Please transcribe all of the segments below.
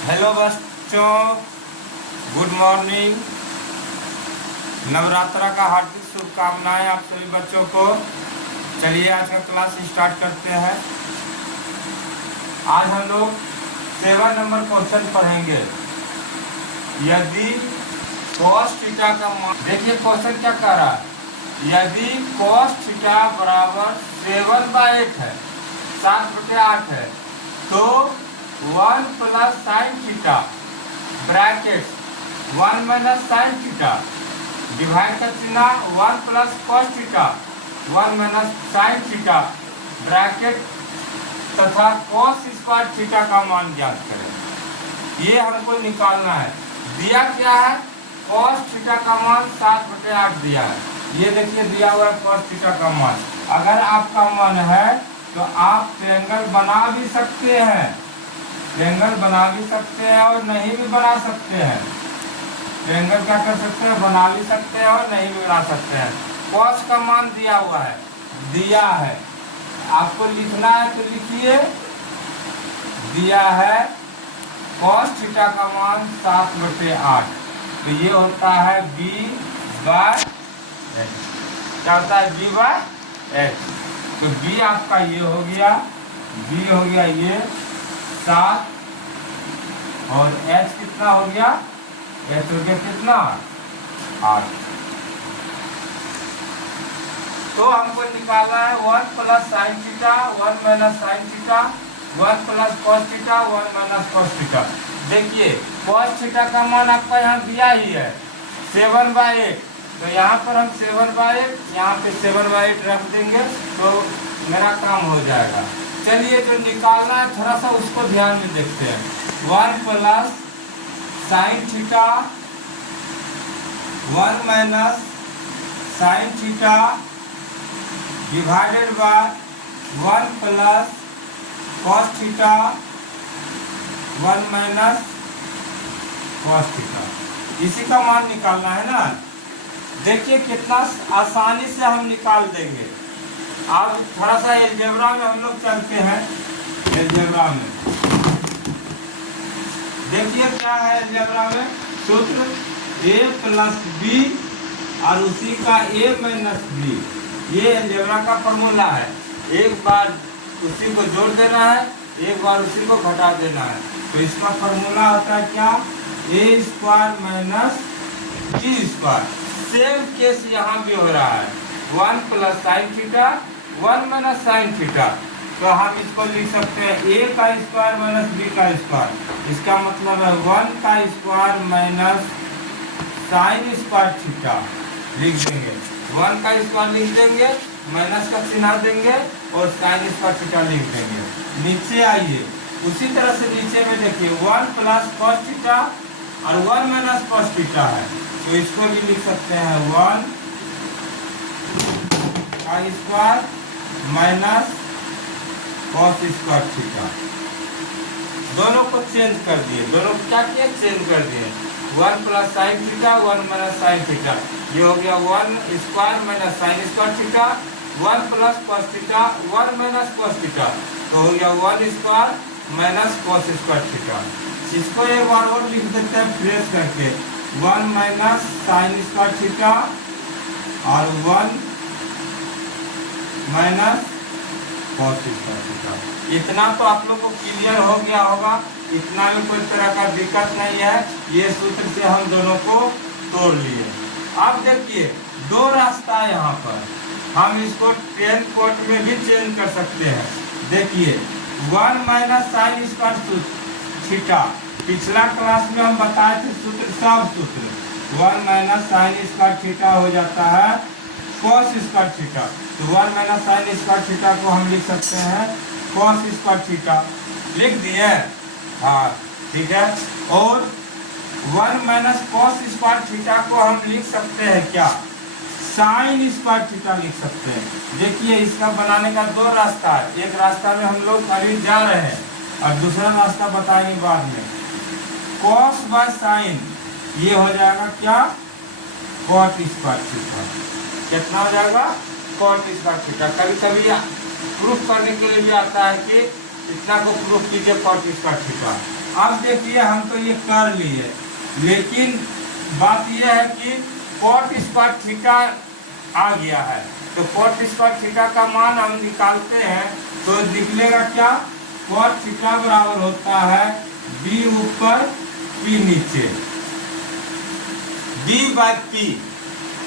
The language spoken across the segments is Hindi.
हेलो बच्चों, गुड मॉर्निंग। नवरात्रा का हार्दिक शुभकामनाएं आप सभी बच्चों को। चलिए आज का क्लास स्टार्ट करते हैं। आज हम लोग 7 नंबर क्वेश्चन पढ़ेंगे। यदि cos थीटा का मान, देखिए क्वेश्चन क्या कह रहा है। यदि cos थीटा बराबर 7/8 है, 7/8 है, तो 1 plus sine theta bracket 1 minus sine theta divide का चिन्ह 1 plus cos theta 1 minus sine theta bracket तथा कॉस स्क्वायर थीटा का मान ज्ञात करें। ये हमको निकालना है। दिया क्या है? कॉस थीटा का मान 7/8 दिया है। ये देखिए दिया हुआ है कॉस थीटा का मान। अगर आपका मन है तो आप ट्रायंगल बना भी सकते हैं, ट्रायंगल बना भी सकते हैं और नहीं भी बना सकते हैं। ट्रायंगल क्या कर सकते हैं? बना भी सकते हैं और नहीं भी बना सकते हैं। कॉस का मान दिया हुआ है, दिया है, आपको लिखना है तो लिखिए। दिया है कॉस थीटा का मान 7/8, तो ये होता है b/x। क्या होता है? b/x। तो b आपका ये हो गया, b हो गया ये 7 और h कितना हो गया? h हो गया कितना? 8। तो हमको निकालना है 1 plus sine theta 1 minus sine theta 1 plus cos theta 1 minus cos theta. देखिए कॉस थीटा का मान आपका यहाँ दिया ही है 7/8, तो यहाँ पर हम 7/8 यहाँ पे 7/8 रख देंगे तो मेरा काम हो जाएगा। चलिए जो निकालना है थोड़ा सा उसको ध्यान में देखते हैं। 1 plus sine theta 1 minus sine theta divided by 1 plus cos theta 1 minus cos theta. इसी का मान निकालना है ना। देखिए कितना आसानी से हम निकाल देंगे। अब थोड़ा सा अलजेब्रा में हम लोग चलते हैं। अलजेब्रा में देखिए क्या है अलजेब्रा में सूत्र a प्लस बी और उसी का a माइनस बी। ये अलजेब्रा का फॉर्मूला है। एक बार उसी को जोड़ देना है, एक बार उसी को घटा देना है। तो इसका फॉर्मूला होता है क्या? a² minus b²। Same case यहाँ भी हो रहा है। 1 plus sine theta 1 minus sine theta, तो हम इसको लिख सकते हैं a का स्क्वायर माइनस b का स्क्वायर। इसका मतलब है 1 का square minus sine square theta लिख देंगे। 1 का स्क्वायर लिख देंगे, माइनस का चिन्ह देंगे और साइन स्क्वायर थीटा लिख देंगे। नीचे आइए, उसी तरह से नीचे में देखिए 1 प्लस कॉस थीटा और 1 माइनस कॉस थीटा है, तो इसको भी लिख सकते हैं 1 का square minus cos square theta. दोनों को चेंज कर दिए, दोनों को क्या किए? चेंज कर दिए। 1 plus sine theta 1 minus sine theta, ये हो गया 1 square minus sine square theta 1 plus cos theta 1 minus cos theta, तो हो गया 1 square minus cos square theta. इसको एक बार और लिख देते हैं फ्रेश करके 1 माइनस साइन स्क्वायर थीटा और 1 माइनस कॉस स्क्वायर थीटा। इतना तो आप लोग को क्लियर हो गया होगा, इतना में कोई तरह का दिक्कत नहीं है। ये सूत्र से हम दोनों को तोड़ लिए। अब देखिए दो रास्ता है यहाँ पर, हम इसको 10th कोट में भी चेंज कर सकते हैं। देखिए 1 माइनस साइन स्क्वायर थीटा, पिछला क्लास में हम बताए थे सूत्र, सब सूत्र 1 माइनस साइन स्क्वायर थीटा हो जाता है कॉस स्क्वायर थीटा, तो 1 माइनस साइन स्क्वायर थीटा को हम लिख सकते हैं कॉस स्क्वायर थीटा। लिख दिए? हाँ ठीक है। और 1 माइनस कॉस स्क्वायर थीटा को हम लिख सकते हैं क्या? साइन स्क्वायर थीटा लिख सकते हैं। देखिए इसका बनाने का दो रास्ता है। एक रास्ता में हम लोग अभी जा रहे हैं और दूसरा रास्ता बताएंगे बाद में। कॉस बाय साइन ये हो जाएगा क्या? Cot square theta. कितना हो जाएगा? Cot square theta. कभी कभी प्रूफ करने के लिए भी आता है कि इतना को प्रूफ कीजिए कॉट स्क्वायर थीटा। अब देखिए हम तो ये कर लिए, लेकिन बात यह है कि कॉट स्क्वायर थीटा आ गया है, तो कॉट स्क्वायर थीटा का मान हम निकालते हैं तो निकलेगा क्या, कॉट थीटा बराबर होता है बी ऊपर पी नीचे, डी बाय पी।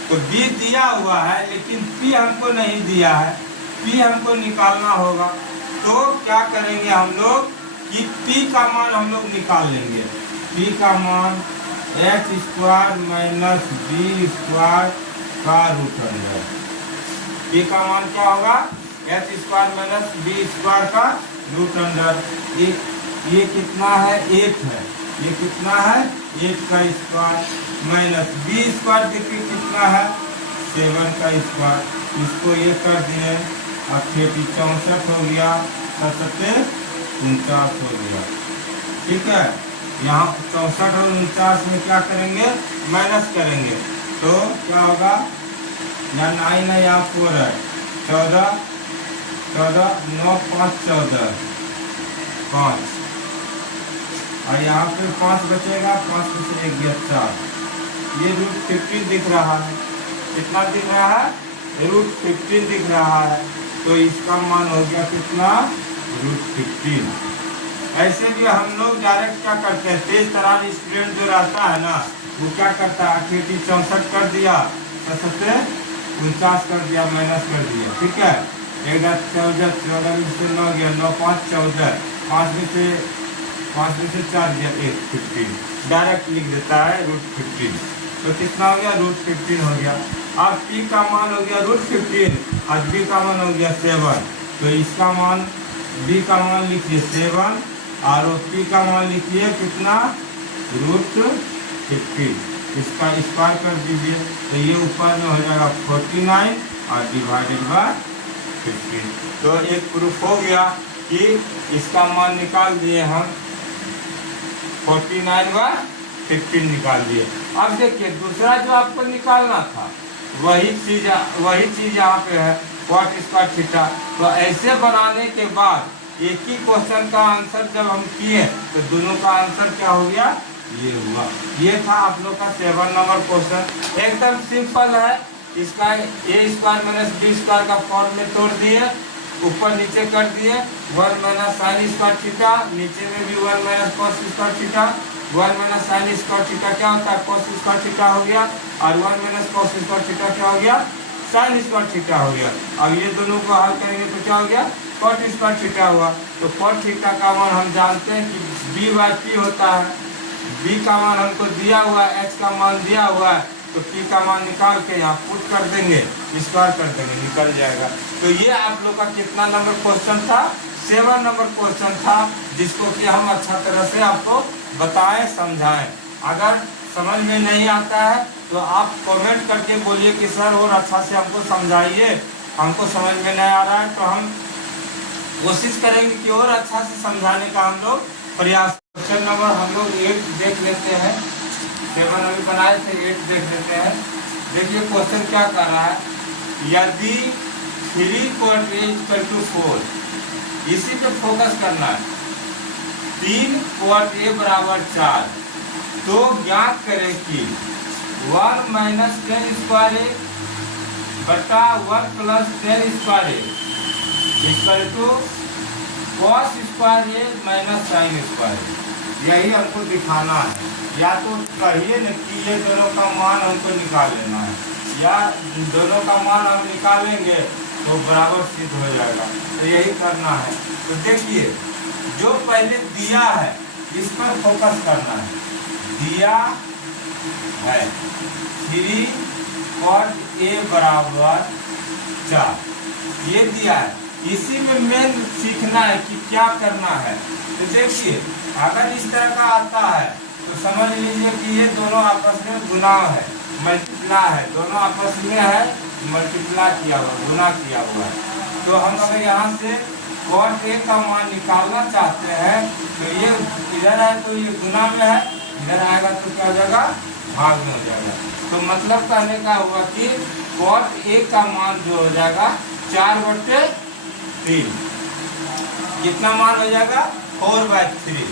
तो बी दिया हुआ है लेकिन पी हमको नहीं दिया है, पी हमको निकालना होगा। तो क्या करेंगे हम लोग कि पी का मान हम लोग निकाल लेंगे, पी का मान x square minus b square का रूट अंडर। पी का मान क्या होगा, x square minus b square का रूट अंडर। ये कितना है, 8 है, ये कितना है 8 का स्क्वायर माइनस बी स्क्वायर देखिए कितना है 7 का स्क्वायर, इसको ये कर दिए, अब 64 हो गया, 49 हो गया। ठीक है, यहाँ 64 और 49 में क्या करेंगे, माइनस करेंगे, तो क्या होगा, यहाँ 9 है, यहाँ 4 है, 14 9 5 14 5, और यहाँ पे 5 बचेगा, 5 में से 1 गया 4, ये रूट 15 दिख रहा है, कितना दिख रहा है, रूट 15 दिख रहा है, तो इसका मान हो गया कितना, रूट 15। ऐसे भी हम लोग डायरेक्ट क्या करते हैं, तेज तरार स्टूडेंट जो रहता है ना, वो क्या करता है 88 64 कर दिया, 49 कर दिया, माइनस कर दिया। ठीक है, 14 में से 9 गया, 9 5 14, 5 में से 4 गया, 1 15, डायरेक्ट लिख देता है रूट 15। तो कितना हो गया, रूट 15 हो गया। अब पी का मान हो गया रूट 15 और बी का मान हो गया 7, तो इसका मान, बी का मान लिखिए 7 और पी का मान लिखिए कितना, रूट 15, इसका स्क्वायर कर दीजिए, तो ये ऊपर में हो जाएगा 49 और डिवाइडेड बाय 15। तो एक प्रूफ हो गया कि इसका मान निकाल दिए हम, 49/15 निकाल दिए। अब देखिए दूसरा जो आपको निकालना था वही चीज यहाँ पे है, कॉट स्क्वायर थीटा। तो ऐसे बनाने के बाद एक ही क्वेश्चन का आंसर जब हम किए तो दोनों का आंसर क्या हो गया, ये हुआ। ये था आप लोग का 7 नंबर क्वेश्चन, एकदम सिंपल है। इसका ए स्क्वायर माइनस बी स्क्वायर का फॉर्म में तोड़ दिए, ऊपर नीचे कर दिए, 1 माइनस साइन स्क्वायर थीटा, नीचे में भी 1 minus cos square theta, 1 minus sine square theta क्या होता है, कॉस स्क्वायर थीटा हो गया, और 1 माइनस कॉस स्क्वायर थीटा क्या हो गया, साइन स्क्वायर थीटा हो गया। अब ये दोनों को हल करेंगे तो क्या हो गया, कॉट स्क्वायर थीटा हुआ। तो कॉट थीटा का मान हम जानते हैं कि बी बाई पी होता है, बी का मान हमको दिया हुआ है, एच का मान दिया हुआ है, तो पी का मान निकाल के यहाँ पुट कर देंगे, स्क्वायर कर देंगे, निकल जाएगा। तो ये आप लोग का कितना नंबर क्वेश्चन था, 7 नंबर क्वेश्चन था, जिसको कि हम अच्छा तरह से आपको बताएं समझाएं। अगर समझ में नहीं आता है तो आप कमेंट करके बोलिए कि सर और अच्छा से हमको समझाइए, हमको समझ में नहीं आ रहा है, तो हम कोशिश करेंगे कि और अच्छा से समझाने का हम लोग प्रयास। क्वेश्चन नंबर हम लोग 8 देख लेते हैं, 7 अभी बनाए थे, 8 देख लेते हैं। देखिए क्वेश्चन क्या कर रहा है, यदि 3 क्वाट ए इक्वल टू 4, इसी पे फोकस करना है, 3 क्वाट ए बराबर 4, तो ज्ञात करें कि 1 माइनस 10 स्क्वायर ए बटा 1 plus 10 square A equal to cos square A minus sine square A. यही हमको दिखाना है, या तो कहिए न कि ये दोनों का मान हमको निकाल लेना है, या दोनों का मान हम निकालेंगे तो बराबर सिद्ध हो जाएगा, तो यही करना है। तो देखिए जो पहले दिया है इस पर फोकस करना है, दिया है 3 कॉट ए बराबर 4, ये दिया है, इसी में मेन सीखना है कि क्या करना है। तो देखिए अगर इस तरह का आता है तो समझ लीजिए कि ये दोनों आपस में गुना है, मल्टीप्ला है, दोनों आपस में है मल्टीप्ला किया हुआ, गुना किया हुआ है। तो हम अगर यहाँ से कॉट ए का मान निकालना चाहते हैं तो ये इधर है तो ये गुना में है, इधर आएगा तो क्या हो जाएगा, भाग में हो जाएगा। तो मतलब कहने का हुआ कि कॉट ए का मान जो हो जाएगा 4/3, कितना मान हो जाएगा 4/3।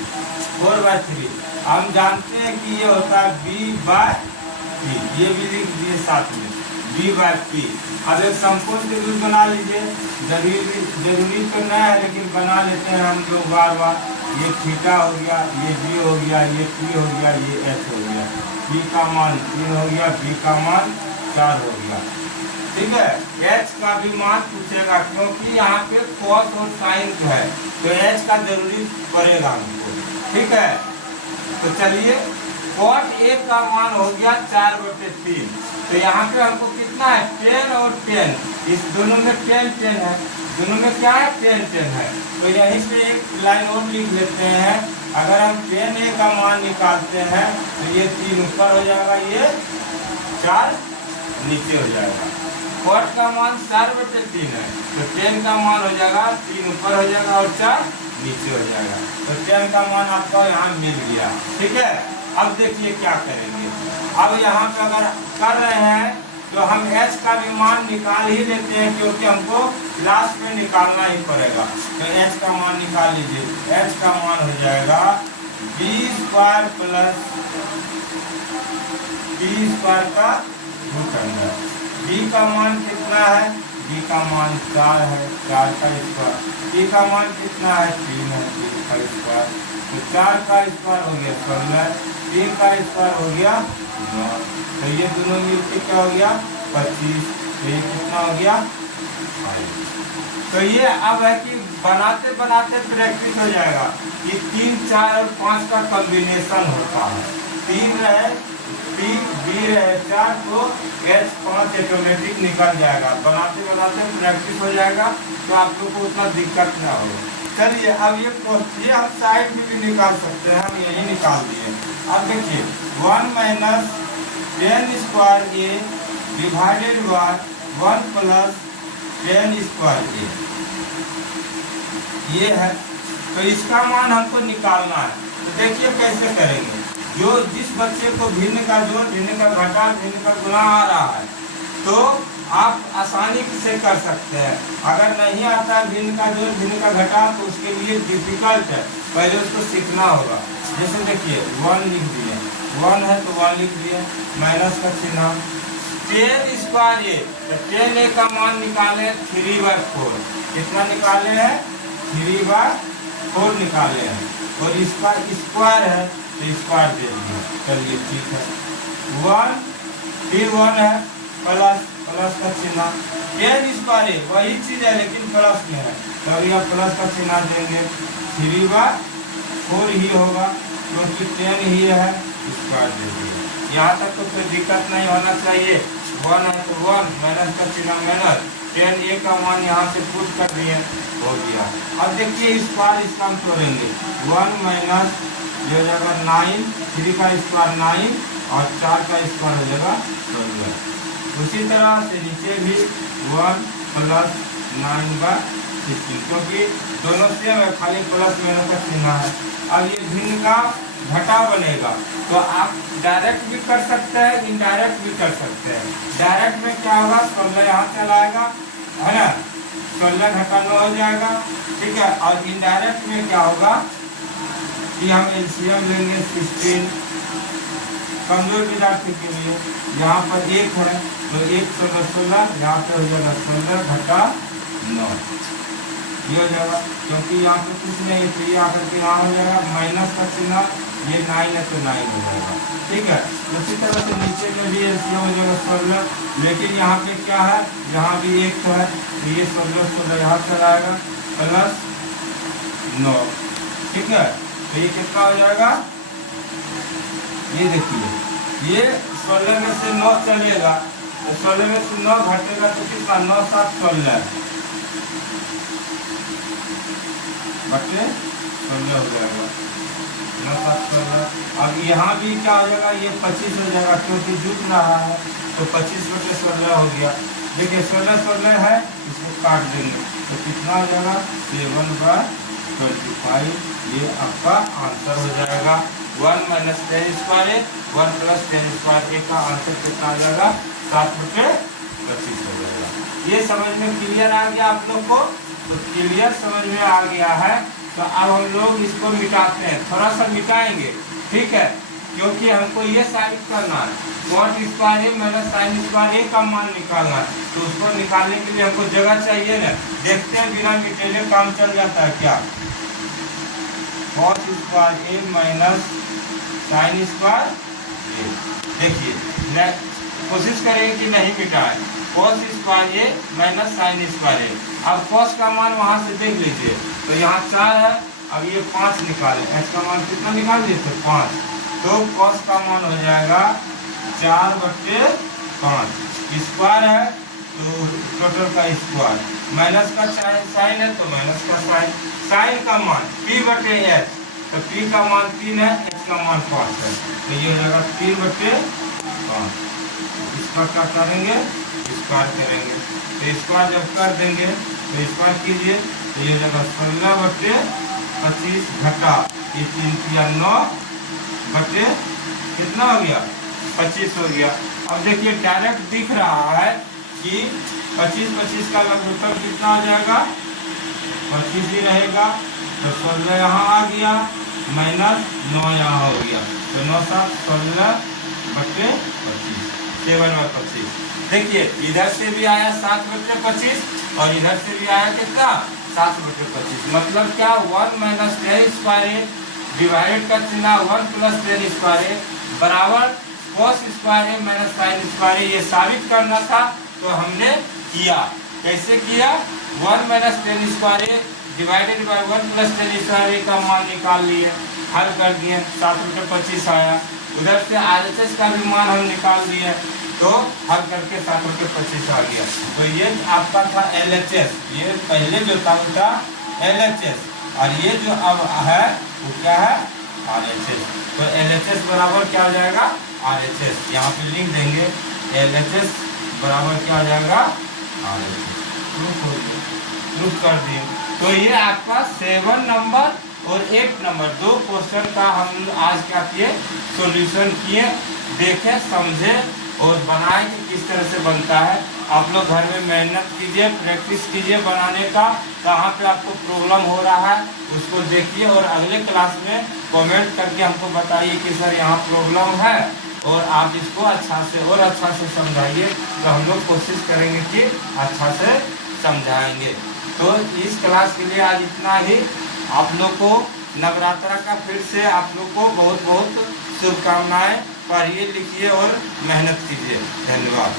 4/3 हम जानते हैं कि ये होता है b/p, ये भी लिख दिए साथ में b/p। अब एक समकोण त्रिभुज बना लीजिए, जरूरी तो नहीं है लेकिन बना लेते हैं हम लोग बार बार। ये थीटा हो गया, ये b हो गया, ये p हो गया, ये h हो गया। p का मान 3 हो गया, b का मान 4 हो गया। ठीक है, h का भी मान पूछेगा क्योंकि यहाँ पे cos और sin है, तो h का जरूरी पड़ेगा हमको। ठीक है, तो चलिए cot a का मान हो गया 4/3। तो यहाँ पे हमको कितना है 10 और 10, इस दोनों में 10 है, दोनों में क्या है 10 है। तो यहीं से एक लाइन और लिख लेते हैं। अगर हम 10a का मान निकालते हैं तो ये 3 ऊपर हो जाएगा, ये 4 नीचे हो जाएगा। cot का मान 4/3 है, तो 10 का मान हो जाएगा 3 ऊपर हो जाएगा और 4 नीचे हो जाएगा। तो 10 का मान आपको यहाँ मिल गया। ठीक है, अब देखिए क्या करेंगे। अब यहाँ पे अगर कर रहे हैं तो हम h का भी मान निकाल ही लेते हैं क्योंकि हमको लास्ट में निकालना ही पड़ेगा। तो h का मान निकाल लीजिए। h का मान हो जाएगा b² प्लस p² का रूट अंडर। b का मान कितना है, b का मान 4 है, 4 का स्क्वायर। p का मान कितना है 3 है, 3 का स्क्वायर। तो 4 का स्क्वायर हो गया 16, 3 का स्क्वायर हो गया 9। तो ये दोनों मिलकर क्या हो गया 25। तो ये कितना हो गया 5। तो ये अब है कि बनाते बनाते प्रैक्टिस हो जाएगा कि 3, 4 और 5 का कॉम्बिनेशन होता है। 3 रहे b रहे 4 तो h 5 ऑटोमेटिक निकल जाएगा। बनाते बनाते प्रैक्टिस हो जाएगा तो आप लोग को उतना दिक्कत ना हो। चलिए अब ये हम साइड में भी निकाल सकते हैं, हम यही निकाल दिए। अब देखिए 1 minus 10 square a divided by 1 plus 10 square a, ये है। तो इसका मान हमको निकालना है। तो देखिए कैसे करेंगे। जो जिस बच्चे को भिन्न का जोड़, भिन्न का घटा, भिन्न का गुणा आ रहा है तो आप आसानी से कर सकते हैं। अगर नहीं आता है भिन्न का जोड़, भिन्न का घटा, तो उसके लिए डिफिकल्ट है, पहले उसको सीखना होगा। जैसे देखिए 1 लिख दिए, 1 है तो 1 लिख दिए, माइनस का चिन्ह। 10 स्क्वायर ए, तो 10a का मान निकाले 3/4। कितना निकाले हैं 3/4 निकाले हैं, और इसका स्क्वायर है तो स्क्वायर दे दिया। चलिए ठीक है, 1 फिर 1 है प्लस का चिन्ह। 10 स्क्वायर वही चीज है लेकिन प्लस में है, तो यह प्लस का चिन्ह देंगे। 3/4 ही होगा क्योंकि 10 ही है, स्क्वायर दे दिए। यहाँ तक तो कोई दिक्कत नहीं होना चाहिए। 1 है तो 1, माइनस का चिन्ह माइनस, 10a का मान यहाँ से पुट कर दिए, हो गया। अब देखिए स्क्वायर इसका हम तोड़ेंगे। 1 माइनस ये हो जाएगा 9, 3 का स्क्वायर 9 और 4 का स्क्वायर हो जाएगा 12। उसी तरह से नीचे भी 1 प्लस 9/16, क्योंकि दोनों सेम है, खाली प्लस माइनस का चिन्ह है। अब ये भिन्न का घटा बनेगा, तो आप डायरेक्ट भी कर सकते हैं, इनडायरेक्ट भी कर सकते हैं। डायरेक्ट में क्या होगा 16 यहाँ चला आएगा, है ना, 16 घटा 9 हो जाएगा। ठीक है, और इनडायरेक्ट में क्या होगा कि हम एलसीएम लेंगे 16। कमजोर विद्यार्थी के लिए यहाँ पर 1 है तो 1 16 16, यहाँ पे हो जाएगा 16 घटा 9, ये हो जाएगा। क्योंकि यहाँ पे कुछ नहीं तो ये आकर के यहाँ हो जाएगा माइनस का चिन्ह, ये 9 है तो 9 हो जाएगा। ठीक है, उसी तरह से नीचे में भी एलसीएम हो जाएगा 16, लेकिन यहाँ पे क्या है, यहाँ भी 1 है तो ये 16 16 यहाँ चलाएगा प्लस 9। ठीक है, तो ये कितना हो जाएगा, ये देखिए ये 16 में से 9 चलेगा तो 16 में से 9 घटेगा तो कितना 9 7 16 बटे 16 हो जाएगा, 9 7 16। अब यहाँ भी क्या हो जाएगा, ये 25 हो जाएगा क्योंकि जुट रहा है, तो 25/16 हो गया। देखिए 16 16 है, इसको काट देंगे तो कितना हो जाएगा 7/25। ये आपका आंसर हो जाएगा। 1 माइनस 10 स्क्वायर 1 प्लस 10 स्क्वायर, एक का आंसर कितना आ जाएगा 7/25 हो जाएगा। ये समझ में क्लियर आ गया आप लोग को। तो क्लियर समझ में आ गया है। तो अब हम लोग इसको मिटाते हैं, थोड़ा सा मिटाएंगे, ठीक है, क्योंकि हमको ये साबित करना है cot square A minus sine square ए का मान निकालना है। तो उसको निकालने के लिए हमको जगह चाहिए ना। देखते हैं बिना मिटेले काम चल जाता है क्या। Cot square A minus sine square ए, देखिए मैं कोशिश करेंगे कि नहीं मिटाए। Cos square A minus sine square ए। अब कॉस का मान वहां से देख लीजिए, तो यहाँ 4 है, अब ये 5 निकाले, एच का मान कितना निकाल लिए थे 5, तो कॉस का मान हो जाएगा 4/5। स्क्वायर है तो टोटल का स्क्वायर, माइनस का साइन है तो माइनस का साइन, साइन का मान p/h, तो p का मान 3 है, h का मान 5 है, तो ये हो जाएगा 3/5। इसका क्या करेंगे, स्क्वायर करेंगे, तो स्क्वायर जब कर देंगे तो स्क्वायर कीजिए, तो ये हो जाएगा 16/25 घटा ये 3 या 9 बटे कितना हो गया 25 हो गया। अब देखिए डायरेक्ट दिख रहा है कि 25 का लगभग कितना हो जाएगा 25 ही रहेगा, तो 16 यहाँ आ गया माइनस 9 यहाँ हो गया, तो 9 7 16/25, 7/25। देखिए इधर से भी आया 7/25 और इधर से भी आया कितना 7/25। मतलब क्या 1 माइनस 10 स्क्वायर डिवाइडेड का चिन्ह 1 प्लस 10 स्क्वायर बराबर cos square minus sine square, ये साबित करना था। तो हमने किया, कैसे किया, 1 minus 10 square divided by 1 plus 10 square का मान निकाल लिए, हल कर दिए, 7/25 आया। उधर से RHS का भी मान हम निकाल लिए, तो हल करके 7/25 आ गया। तो ये आपका था LHS, ये पहले जो था LHS, और ये जो अब है वो क्या है RHS। तो LHS बराबर क्या हो जाएगा RHS, यहाँ पे लिख देंगे LHS बराबर क्या हो जाएगा RHS। प्रूफ कर दिए। तो ये आपका 7 नंबर और 8 नंबर 2 क्वेश्चन का हम आज क्या किए, सॉल्यूशन किए, देखें, समझे और बनाए कि किस तरह से बनता है। आप लोग घर में मेहनत कीजिए, प्रैक्टिस कीजिए बनाने का, कहाँ पे आपको प्रॉब्लम हो रहा है उसको देखिए और अगले क्लास में कमेंट करके हमको बताइए कि सर यहाँ प्रॉब्लम है, और आप इसको अच्छा से समझाइए, तो हम लोग कोशिश करेंगे कि अच्छा से समझाएंगे। तो इस क्लास के लिए आज इतना ही। आप लोग को नवरात्रा का फिर से आप लोग को बहुत बहुत शुभकामनाएं। पढ़िए लिखिए और मेहनत कीजिए। धन्यवाद।